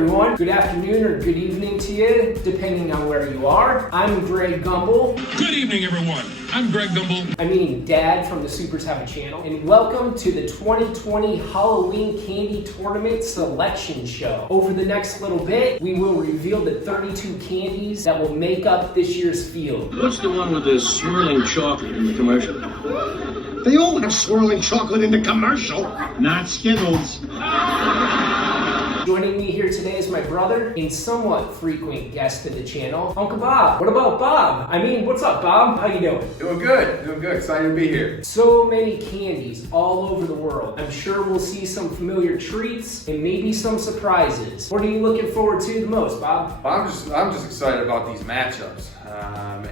everyone. Good afternoon or good evening to you, depending on where you are. I'm Greg Gumbel. Good evening, everyone. I'm Greg Gumbel. I mean Dad from the Supers Have a Channel. And welcome to the 2020 Halloween Candy Tournament Selection Show. Over the next little bit, we will reveal the 32 candies that will make up this year's field. What's the one with the swirling chocolate in the commercial? They all have swirling chocolate in the commercial. Not Skittles. Joining me here today is my brother and somewhat frequent guest to the channel, Uncle Bob. What about Bob? I mean, what's up, Bob? How you doing? Doing good. Excited to be here. So many candies all over the world. I'm sure we'll see some familiar treats and maybe some surprises. What are you looking forward to the most, Bob? I'm just excited about these matchups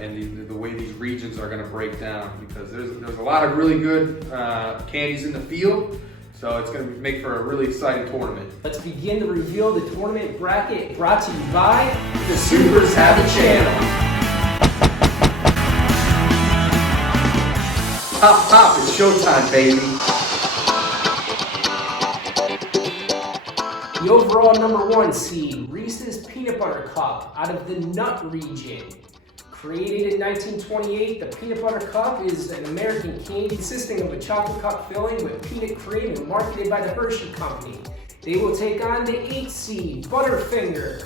and the way these regions are going to break down, because there's a lot of really good candies in the field. So it's going to make for a really exciting tournament. Let's begin to reveal the tournament bracket brought to you by the Supers Have a Channel. Pop, pop, it's showtime, baby. The overall #1 seed, Reese's Peanut Butter Cup out of the Nut region. Created in 1928, the Peanut Butter Cup is an American candy consisting of a chocolate cup filling with peanut cream and marketed by the Hershey Company. They will take on the 8th seed, Butterfinger,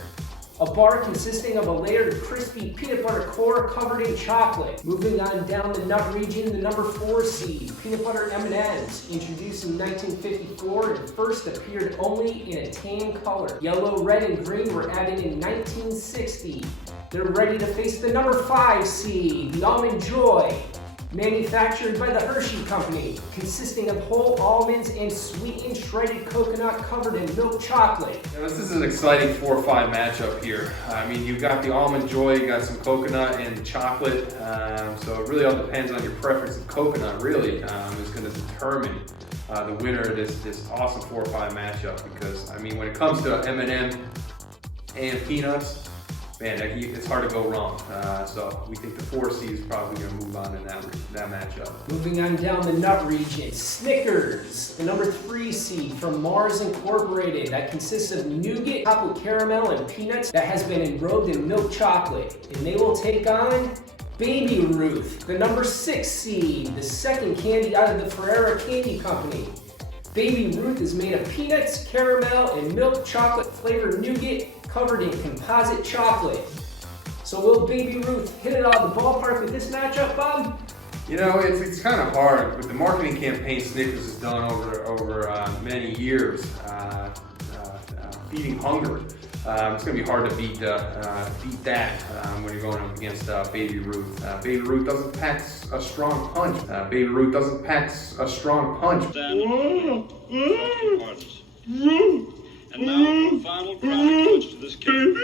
a bar consisting of a layered crispy peanut butter core covered in chocolate. Moving on down the Nut region, the #4 seed, Peanut Butter M&Ms, introduced in 1954 and first appeared only in a tan color. Yellow, red, and green were added in 1960. They're ready to face the #5 seed, the Almond Joy, manufactured by the Hershey Company, consisting of whole almonds and sweetened shredded coconut covered in milk chocolate. Now, this is an exciting 4-5 matchup here. I mean, you've got the Almond Joy, you got some coconut and chocolate, so it really all depends on your preference of coconut, really, is going to determine the winner of this awesome 4-5 matchup. Because, I mean, when it comes to M&M and peanuts, man, it's hard to go wrong. So we think the 4 seed is probably going to move on in that matchup. Moving on down the Nut region, Snickers, the #3 seed from Mars Incorporated that consists of nougat, chocolate caramel, and peanuts that has been enrobed in milk chocolate. And they will take on Baby Ruth, the #6 seed, the second candy out of the Ferrera Candy Company. Baby Ruth is made of peanuts, caramel, and milk chocolate flavored nougat covered in composite chocolate. So will Baby Ruth hit it out of the ballpark with this matchup, Bob? You know, it's kind of hard. With the marketing campaign Snickers has done over many years, feeding hunger, it's going to be hard to beat that when you're going up against Baby Ruth. Baby Ruth doesn't pack a strong punch. Baby Ruth doesn't pack a strong punch. And now the final crowning touch to this game.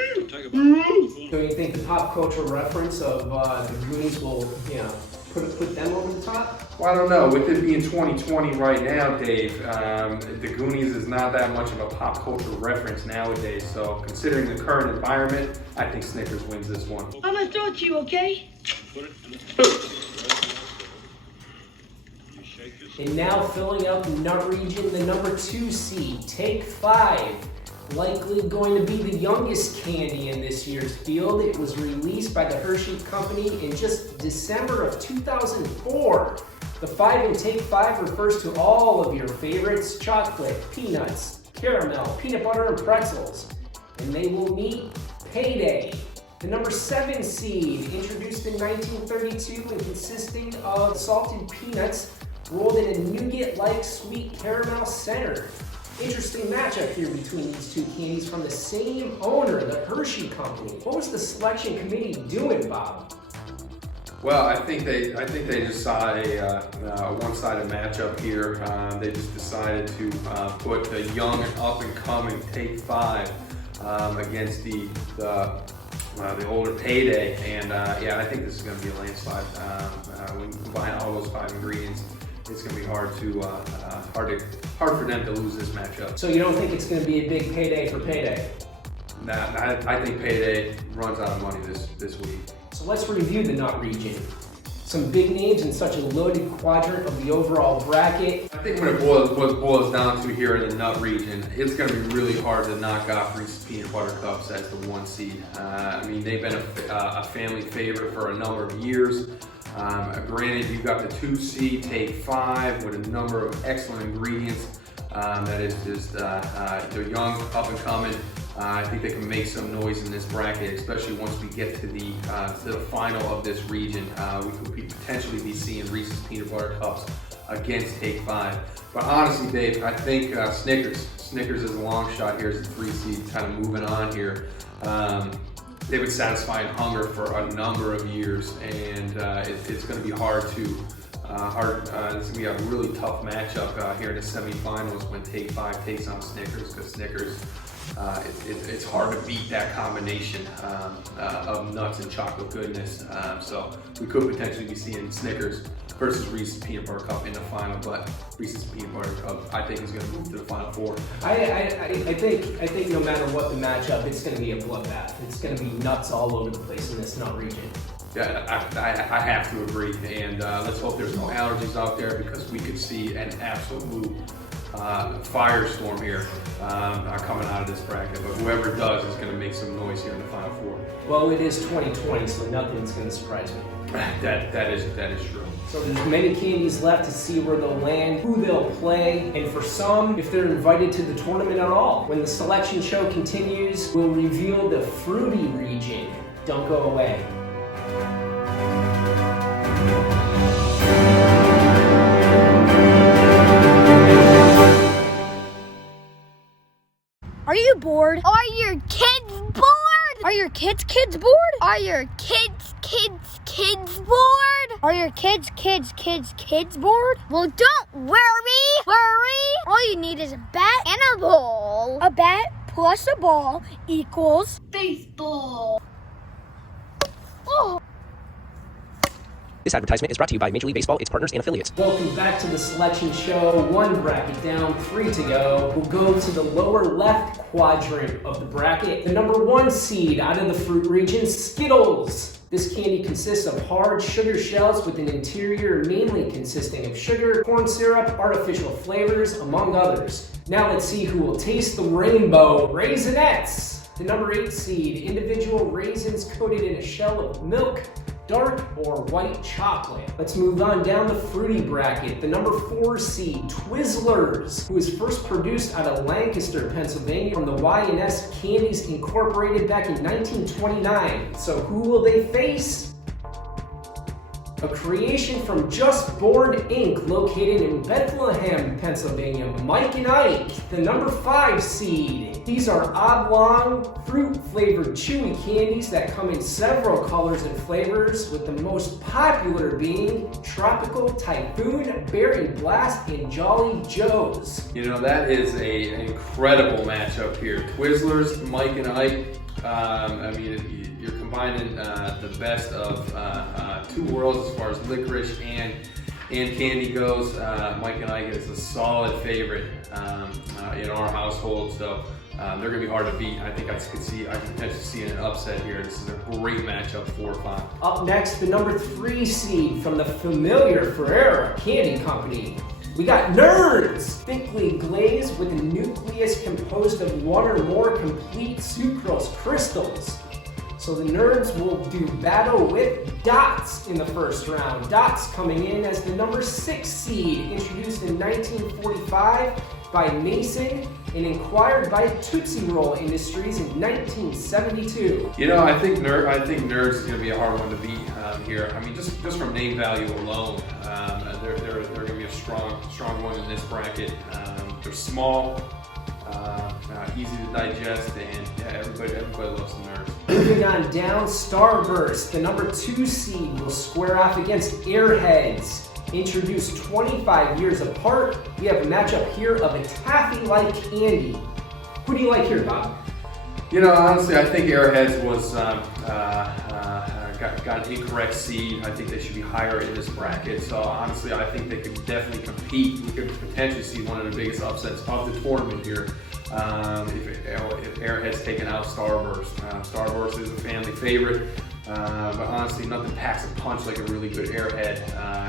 So you think the pop culture reference of the Goonies will, put them over the top? Well, I don't know. With it being 2020 right now, Dave, the Goonies is not that much of a pop culture reference nowadays. So considering the current environment, I think Snickers wins this one. I'm gonna throw it to you, okay? And now filling out the Nut region, the #2 seed, Take 5. Likely going to be the youngest candy in this year's field. It was released by the Hershey Company in just December of 2004. The 5 in Take 5 refers to all of your favorites: chocolate, peanuts, caramel, peanut butter, and pretzels. And they will meet Payday, the #7 seed, introduced in 1932 and consisting of salted peanuts rolled in a nougat-like sweet caramel center. Interesting matchup here between these two candies from the same owner, the Hershey Company. What was the selection committee doing, Bob? Well, I think they just saw a one-sided matchup here. They just decided to put the young and up-and-coming Take 5 against the older Payday, and I think this is going to be a landslide. When you combine all those 5 ingredients, it's going to be hard for them to lose this matchup. So you don't think it's going to be a big payday for Payday? Nah, I think Payday runs out of money this week. So let's review the Nut region. Some big names in such a loaded quadrant of the overall bracket. I think when it boils down to here in the nut region, it's going to be really hard to knock off Reese's Peanut Butter Cups as the 1 seed. I mean, they've been a family favorite for a number of years. Granted, you've got the 2 seed, Take 5, with a number of excellent ingredients. That is just, they're young, up and coming. I think they can make some noise in this bracket, especially once we get to the final of this region. We could potentially be seeing Reese's Peanut Butter Cups against Take 5. But honestly, Dave, I think Snickers is a long shot here as the 3 seed, kind of moving on here. They've been satisfying hunger for a number of years, and it's going to be hard to. This is going to be a really tough matchup here in the semifinals when Take 5 takes on Snickers, because Snickers, it's hard to beat that combination of nuts and chocolate goodness. So we could potentially be seeing Snickers versus Reese's Peanut Butter Cup in the final, but Reese's Peanut Butter Cup, I think, is going to move to the Final Four. I think no matter what the matchup, it's going to be a bloodbath. It's going to be nuts all over the place in this nut region. Yeah, I have to agree, and let's hope there's no allergies out there, because we could see an absolute firestorm here coming out of this bracket. But whoever does is going to make some noise here in the Final Four. Well, it is 2020, so nothing's going to surprise me. That is true. So there's many candies left to see where they'll land, who they'll play, and for some, if they're invited to the tournament at all. When the selection show continues, we'll reveal the fruity region. Don't go away. Are you bored? Are your kids bored? Are your kids bored? Are your kids bored? Are your kids bored? Well, don't worry. All you need is a bat and a ball. A bat plus a ball equals baseball. Oh. This advertisement is brought to you by Major League Baseball, its partners, and affiliates. Welcome back to the selection show. 1 bracket down, 3 to go. We'll go to the lower left quadrant of the bracket. The number 1 seed out of the fruit region, Skittles. This candy consists of hard sugar shells with an interior mainly consisting of sugar, corn syrup, artificial flavors, among others. Now let's see who will taste the rainbow. Raisinets. The number 8 seed, individual raisins coated in a shell of milk, dark or white chocolate. Let's move on down the fruity bracket. The number 4 seed, Twizzlers, who was first produced out of Lancaster, Pennsylvania from the Y&S Candies Incorporated back in 1929. So who will they face? A creation from Just Born Inc., located in Bethlehem, Pennsylvania, Mike and Ike, the number 5 seed. These are oblong, fruit-flavored chewy candies that come in several colors and flavors, with the most popular being Tropical Typhoon, Berry Blast, and Jolly Joe's. You know, that is an incredible matchup here. Twizzlers, Mike and Ike. I mean, you're combining the best of 2 worlds as far as licorice and candy goes. Mike and Ike is a solid favorite in our household, so they're going to be hard to beat. I think I can potentially see an upset here. This is a great matchup, 4-5. Up next, the number 3 seed from the familiar Ferrera Candy Company. We got Nerds, thickly glazed with a nucleus composed of 1 or more complete sucrose crystals. So the Nerds will do battle with Dots in the first round. Dots coming in as the number 6 seed, introduced in 1945 by Mason and acquired by Tootsie Roll Industries in 1972. You know, I think Nerds is going to be a hard one to beat here. I mean, just from name value alone, they're going to be a strong one in this bracket. They're small, easy to digest, and yeah, everybody loves the Nerds. Moving on down, Starburst, the number 2 seed, will square off against Airheads. Introduced 25 years apart, we have a matchup here of a taffy-like candy. Who do you like here, Bob? You know, honestly, I think Airheads was got an incorrect seed. I think they should be higher in this bracket. So honestly, I think they could definitely compete. We could potentially see one of the biggest upsets of the tournament here if Airhead's taken out Starburst. Starburst is a family favorite. But honestly, nothing packs a punch like a really good Airhead,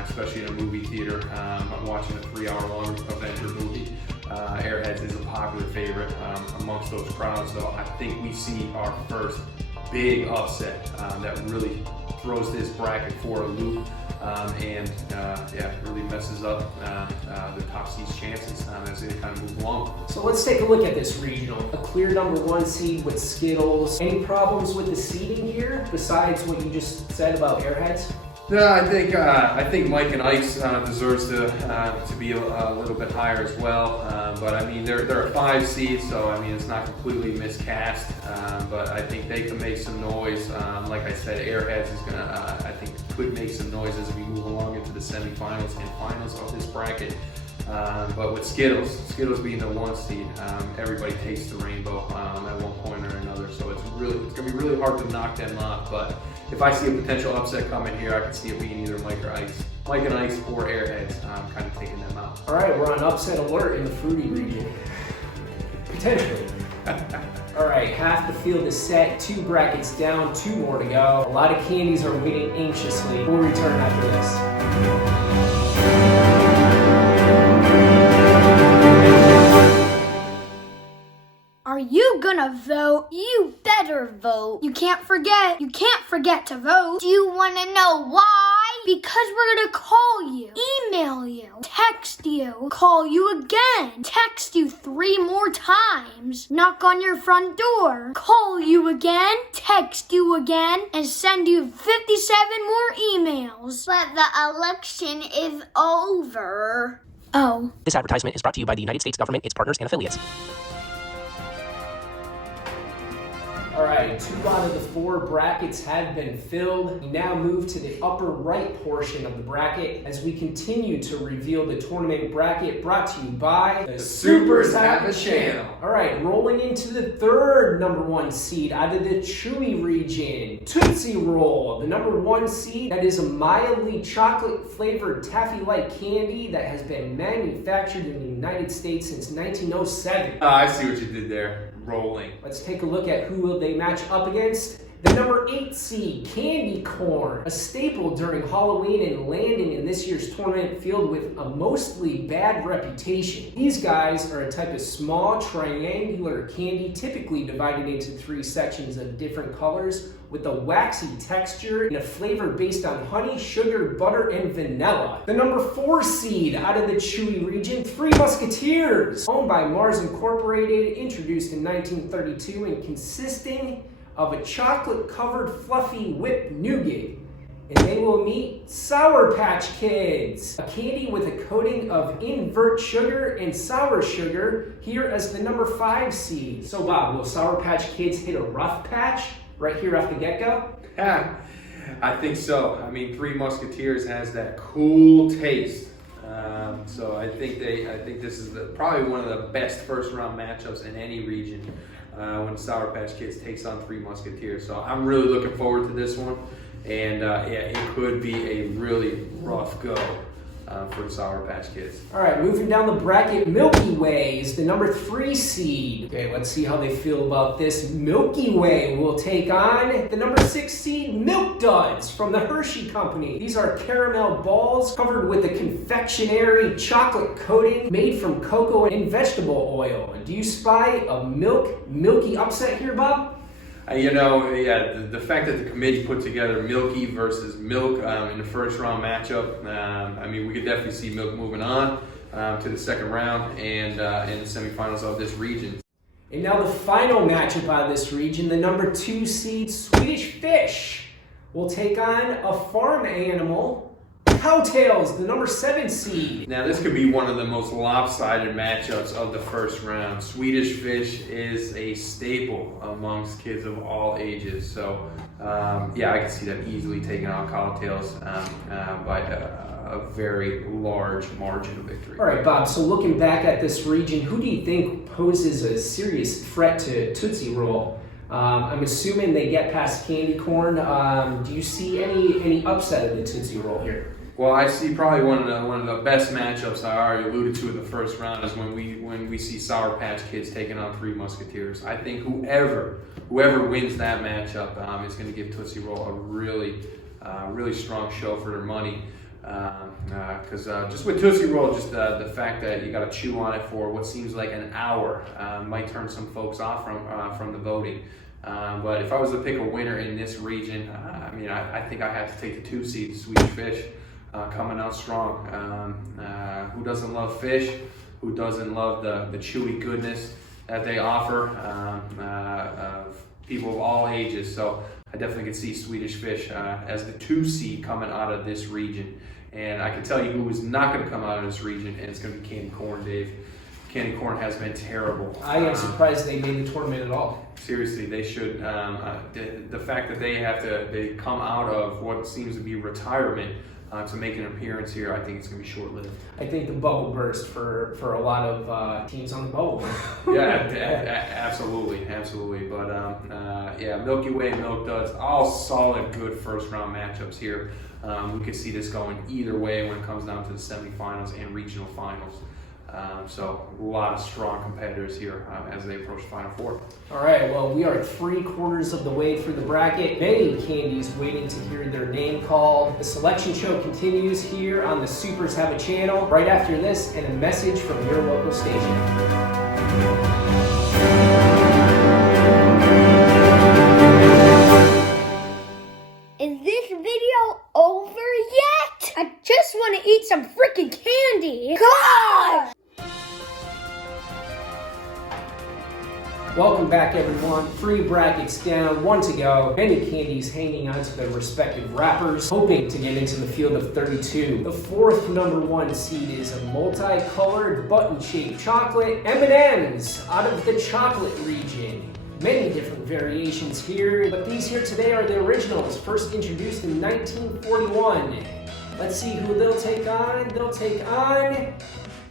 especially in a movie theater. I'm watching a 3-hour-long Avenger movie. Airheads is a popular favorite amongst those crowds, so I think we see our first big upset that really throws this bracket for a loop and really messes up the top seed's chances as they kind of move along. So let's take a look at this regional. A clear #1 seed with Skittles. Any problems with the seeding here besides what you just said about Airheads? No, I think Mike and Ike's deserves to be a little bit higher as well. But I mean, they're a 5 seed, so I mean it's not completely miscast. But I think they can make some noise. Like I said, Airheads is gonna I think could make some noise as we move along into the semifinals and finals of this bracket. But with Skittles being the 1 seed, everybody takes the rainbow at one point or another. So it's gonna be really hard to knock them off. But if I see a potential upset coming here, I can see it being either Mike or Ike's. Mike and Ike's or Airheads, kind of taking them out. All right, we're on upset alert in the fruity region. Potentially. All right, half the field is set, 2 brackets down, 2 more to go. A lot of candies are waiting anxiously. We'll return after this. Are you gonna vote? You better vote. You can't forget to vote. Do you wanna know why? Because we're gonna call you, email you, text you, call you again, text you 3 more times, knock on your front door, call you again, text you again, and send you 57 more emails. But the election is over. Oh. This advertisement is brought to you by the United States government, its partners, and affiliates. All right, 2 out of the 4 brackets have been filled. We now move to the upper right portion of the bracket as we continue to reveal the tournament bracket brought to you by The Supers Have a Channel. All right, rolling into the 3rd #1 seed out of the chewy region, Tootsie Roll, the #1 seed. That is a mildly chocolate-flavored taffy-like candy that has been manufactured in the United States since 1907. I see what you did there. Rolling. Let's take a look at who will they match up against. The #8 seed, Candy Corn, a staple during Halloween and landing in this year's tournament filled with a mostly bad reputation. These guys are a type of small triangular candy typically divided into 3 sections of different colors with a waxy texture and a flavor based on honey, sugar, butter, and vanilla. The #4 seed out of the chewy region, Three Musketeers, owned by Mars Incorporated, introduced in 1932 and consisting of a chocolate-covered fluffy whipped nougat. And they will meet Sour Patch Kids, a candy with a coating of invert sugar and sour sugar, here as the #5 seed. So Bob, will Sour Patch Kids hit a rough patch right here off the get-go? Yeah, I think so. I mean, Three Musketeers has that cool taste. So I think this is probably one of the best first-round matchups in any region when Sour Patch Kids takes on Three Musketeers. So I'm really looking forward to this one. And it could be a really rough go for the Sour Patch Kids. All right, moving down the bracket, Milky Way is the #3 seed. Okay, let's see how they feel about this. Milky Way will take on the #6 seed, Milk Duds from the Hershey Company. These are caramel balls covered with a confectionery chocolate coating made from cocoa and vegetable oil. Do you spy a milky upset here, Bob? The fact that the committee put together Milky versus Milk in the first round matchup, we could definitely see Milk moving on to the second round and in the semifinals of this region. And now the final matchup out of this region, the #2 seed, Swedish Fish, will take on a farm animal, Cowtails, the #7 seed. Now this could be one of the most lopsided matchups of the first round. Swedish Fish is a staple amongst kids of all ages. So I can see them easily taking on Cowtails by a very large margin of victory. All right, Bob, so looking back at this region, who do you think poses a serious threat to Tootsie Roll? I'm assuming they get past Candy Corn. Do you see any upset of the Tootsie Roll here? Well, I see probably one of the best matchups I already alluded to in the first round is when we see Sour Patch Kids taking on Three Musketeers. I think whoever wins that matchup is going to give Tootsie Roll a really strong show for their money. Because just with Tootsie Roll, just the fact that you got to chew on it for what seems like an hour might turn some folks off from the voting. But if I was to pick a winner in this region, I think I have to take the 2 seed, Swedish Fish, coming out strong. Who doesn't love fish? Who doesn't love the chewy goodness that they offer? People of all ages. So I definitely could see Swedish Fish as the 2 seed coming out of this region. And I can tell you who is not going to come out of this region, and it's going to be Candy Corn, Dave. Candy Corn has been terrible. I am surprised they made the tournament at all. Seriously, they should. The fact that they come out of what seems to be retirement to make an appearance here, I think it's going to be short-lived. I think the bubble burst for a lot of teams on the bubble. Absolutely. But Milky Way and Milk Duds, all solid, good first-round matchups here. We could see this going either way when it comes down to the semifinals and regional finals. So a lot of strong competitors here as they approach Final Four. All right, well, we are 3/4 of the way through the bracket. Many candies waiting to hear their name called. The selection show continues here on the Supers Have a Channel right after this and a message from your local station. Is this video over yet? I just want to eat some freaking candy. God! Welcome back, everyone. 3 brackets down, 1 to go. Many candies hanging onto their respective wrappers, hoping to get into the field of 32. The 4th number 1 seed is a multicolored button-shaped chocolate M&Ms out of the chocolate region. Many different variations here, but these here today are the originals, first introduced in 1941. Let's see who they'll take on. They'll take on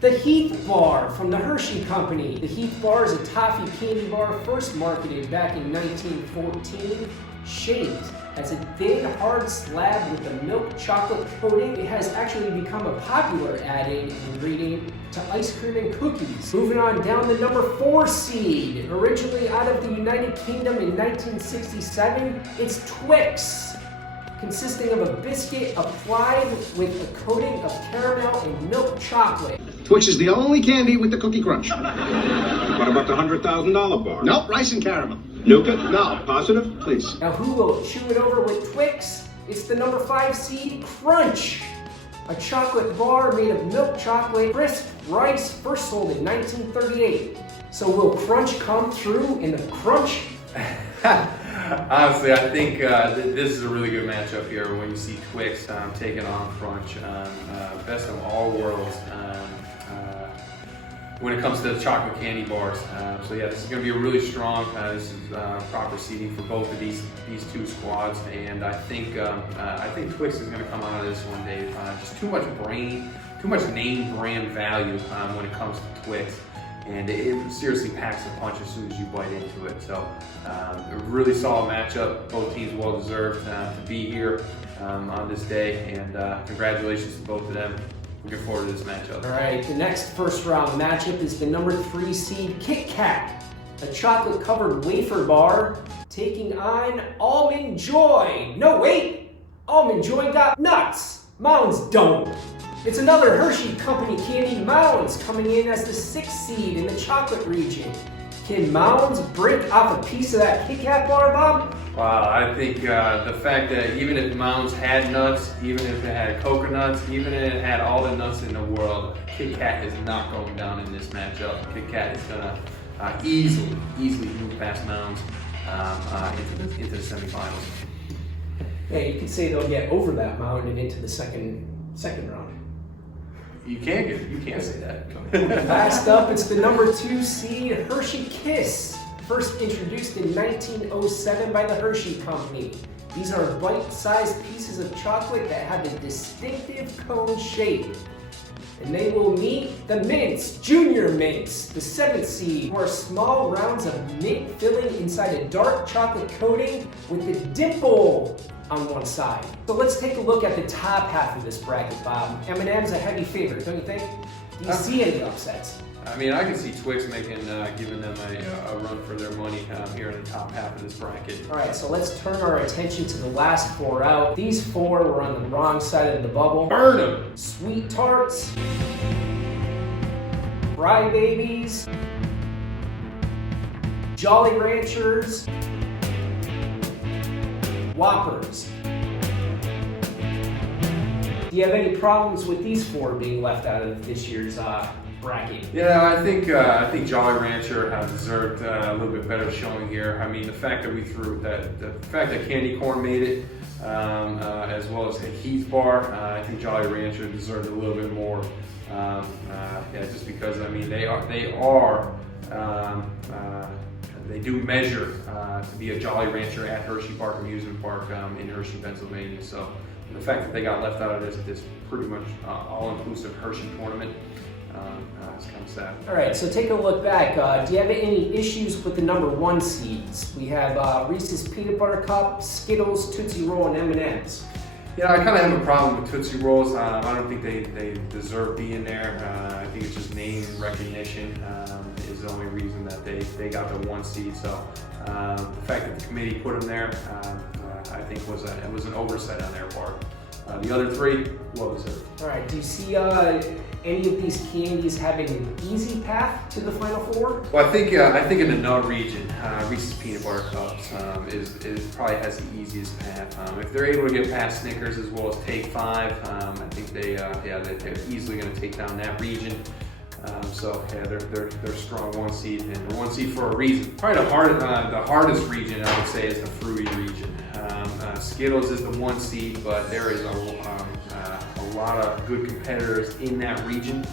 the Heath Bar from the Hershey Company. The Heath Bar is a toffee candy bar first marketed back in 1914, shaped as a thin, hard slab with a milk chocolate coating. It has actually become a popular added ingredient to ice cream and cookies. Moving on down the number 4 seed, originally out of the United Kingdom in 1967, it's Twix, consisting of a biscuit applied with a coating of caramel and milk chocolate. Twix is the only candy with the cookie crunch. What about the $100,000 bar? Nope, rice and caramel. Nougat? No. Positive? Please. Now who will chew it over with Twix? It's the number 5 seed, Crunch. A chocolate bar made of milk chocolate, crisp rice, first sold in 1938. So will Crunch come through in the Crunch? Honestly, I think this is a really good matchup here when you see Twix taking on Crunch. Best of all worlds when it comes to chocolate candy bars. So yeah, this is going to be a really strong, this is proper seeding for both of these 2 squads, and I think Twix is going to come out of this one, Dave. Just too much name brand value when it comes to Twix. And it seriously packs a punch as soon as you bite into it. So a really solid matchup. Both teams well deserved to be here on this day. And congratulations to both of them. Looking forward to this matchup. All right, the next first round matchup is the number 3 seed Kit Kat, a chocolate covered wafer bar, taking on Almond Joy. No, wait! Almond Joy got nuts. Mounds don't. It's another Hershey Company candy, Mounds, coming in as the 6th seed in the chocolate region. Can Mounds break off a piece of that Kit Kat bar, Bob? Wow, I think the fact that even if Mounds had nuts, even if it had coconuts, even if it had all the nuts in the world, Kit Kat is not going down in this matchup. Kit Kat is going to easily move past Mounds into the semifinals. Yeah, you could say they'll get over that mound and into the second round. You can't say that. Last up, it's the number 2 seed Hershey Kiss, first introduced in 1907 by the Hershey Company. These are bite-sized pieces of chocolate that have a distinctive cone shape. And they will meet the Mints, Junior Mints, the 7th seed, who are small rounds of mint filling inside a dark chocolate coating with a dimple on one side. So let's take a look at the top half of this bracket, Bob. M&M's a heavy favorite, don't you think? Do you see any upsets? I mean, I can see Twix giving them a run for their money here in the top half of this bracket. All right, so let's turn our attention to the last four out. These four were on the wrong side of the bubble. Burn them! Sweet Tarts, Fry Babies, Jolly Ranchers, Whoppers. Do you have any problems with these four being left out of this year's bracket? Yeah, I think Jolly Rancher deserved a little bit better showing here. I mean, the fact that the fact that Candy Corn made it, as well as the Heath Bar, I think Jolly Rancher deserved a little bit more. Yeah, just because I mean they do measure to be a Jolly Rancher at Hershey Park Amusement Park in Hershey, Pennsylvania. So the fact that they got left out of this pretty much all-inclusive Hershey tournament. It's kind of sad. All right, so take a look back. Do you have any issues with the number one seeds? We have Reese's Peanut Butter Cup, Skittles, Tootsie Roll, and M&M's. Yeah, I kind of have a problem with Tootsie Rolls. I don't think they deserve being there. I think it's just name recognition is the only reason that they got the one seed. So the fact that the committee put them there, I think was an oversight on their part. The other three, well deserved. All right, do you see any of these candies having an easy path to the Final Four? Well, I think in the nut region, Reese's Peanut Butter Cups is probably has the easiest path. If they're able to get past Snickers as well as Take 5, I think they're easily going to take down that region. So yeah, they're strong one seed, and they're one seed for a reason. Probably the hardest region I would say is the fruity region. Skittles is the one seed, but there is a lot of good competitors in that region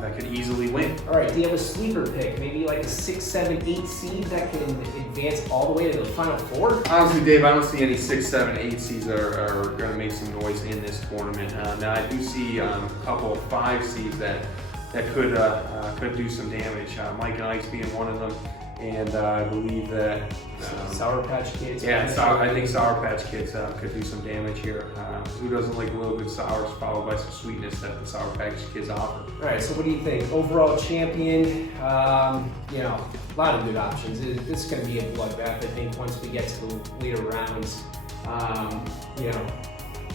that could easily win. All right, do you have a sleeper pick? Maybe like a 6, 7, 8 seed that can advance all the way to the Final Four? Honestly, Dave, I don't see any 6, 7, 8 seeds that are going to make some noise in this tournament. Now, I do see a couple of 5 seeds that could do some damage. Mike and Ike's being one of them, and I believe that Sour Patch Kids. Yeah, I think Sour Patch Kids could do some damage here. Who doesn't like a little bit sours followed by some sweetness that the Sour Patch Kids offer? All right, so what do you think? Overall champion, a lot of good options. This is going to be a bloodbath, I think, once we get to the later rounds.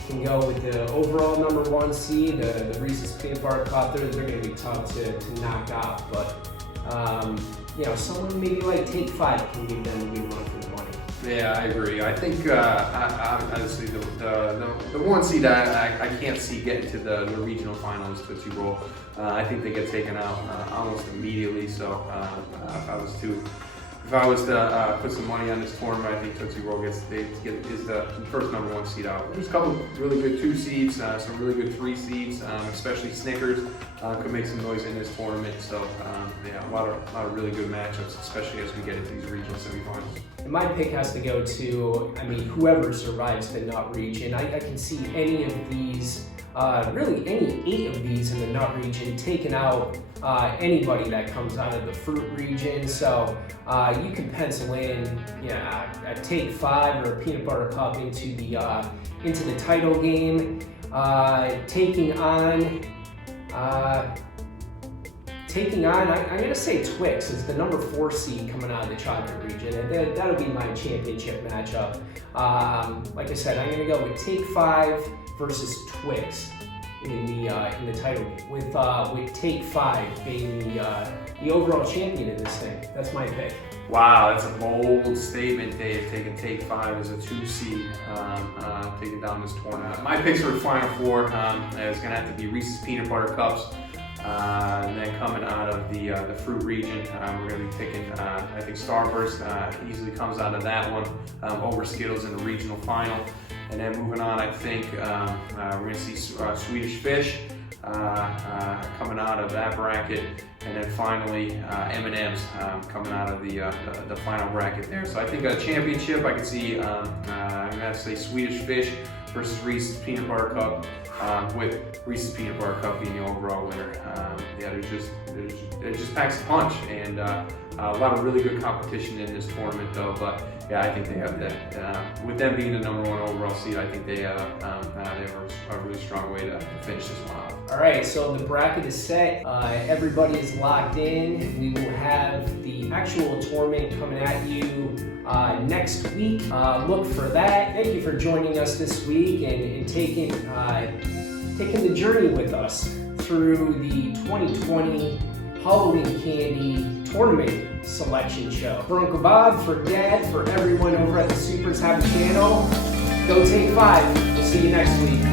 Can go with the overall number one seed, the Reese's Peanut Butter Cup. They're going to be tough to knock out, but someone maybe like Take 5 can give them a good run for the money. Yeah, I agree. I think honestly the one seed I can't see getting to the regional finals, Tootsie Roll. I think they get taken out almost immediately. So if I was to put some money on this tournament, I think Tootsie Roll is the first number one seed out. There's a couple really good 2 seeds, some really good 3 seeds, especially Snickers could make some noise in this tournament. So a lot of really good matchups, especially as we get into these regional semifinals. And my pick has to go to, whoever survives the nut region. I can see any of these, really any 8 of these in the nut region taking out anybody that comes out of the fruit region. So you can pencil in a Take 5 or a Peanut Butter Cup into the title game, taking on, I'm going to say Twix is the number 4 seed coming out of the chocolate region, and that'll be my championship matchup. Like I said, I'm going to go with Take 5 versus Twix in the title game, with Take 5 being the overall champion in this thing. That's my pick. Wow, that's a bold statement, Dave, taking Take 5 as a 2 seed, taking down this tournament. My picks for the Final Four is going to have to be Reese's Peanut Butter Cups. And then coming out of the fruit region, we're going to be picking, I think Starburst easily comes out of that one over Skittles in the regional final. And then moving on, I think we're going to see Swedish Fish coming out of that bracket. And then finally, M&M's coming out of the final bracket there. So I think a championship, I could see, I'm going to have to say Swedish Fish versus Reese's Peanut Butter Cup, with Reese's Peanut Butter Cup being the overall winner. It just packs a punch, and A lot of really good competition in this tournament though, but yeah, I think they have that. With them being the #1 overall seed, I think they have a really strong way to finish this one off. All right, so the bracket is set. Everybody is locked in. We will have the actual tournament coming at you next week. Look for that. Thank you for joining us this week and taking the journey with us through the 2020 Halloween Candy Tournament Selection Show. For Uncle Bob, for Dad, for everyone over at the Supers Happy Channel, go take 5. We'll see you next week.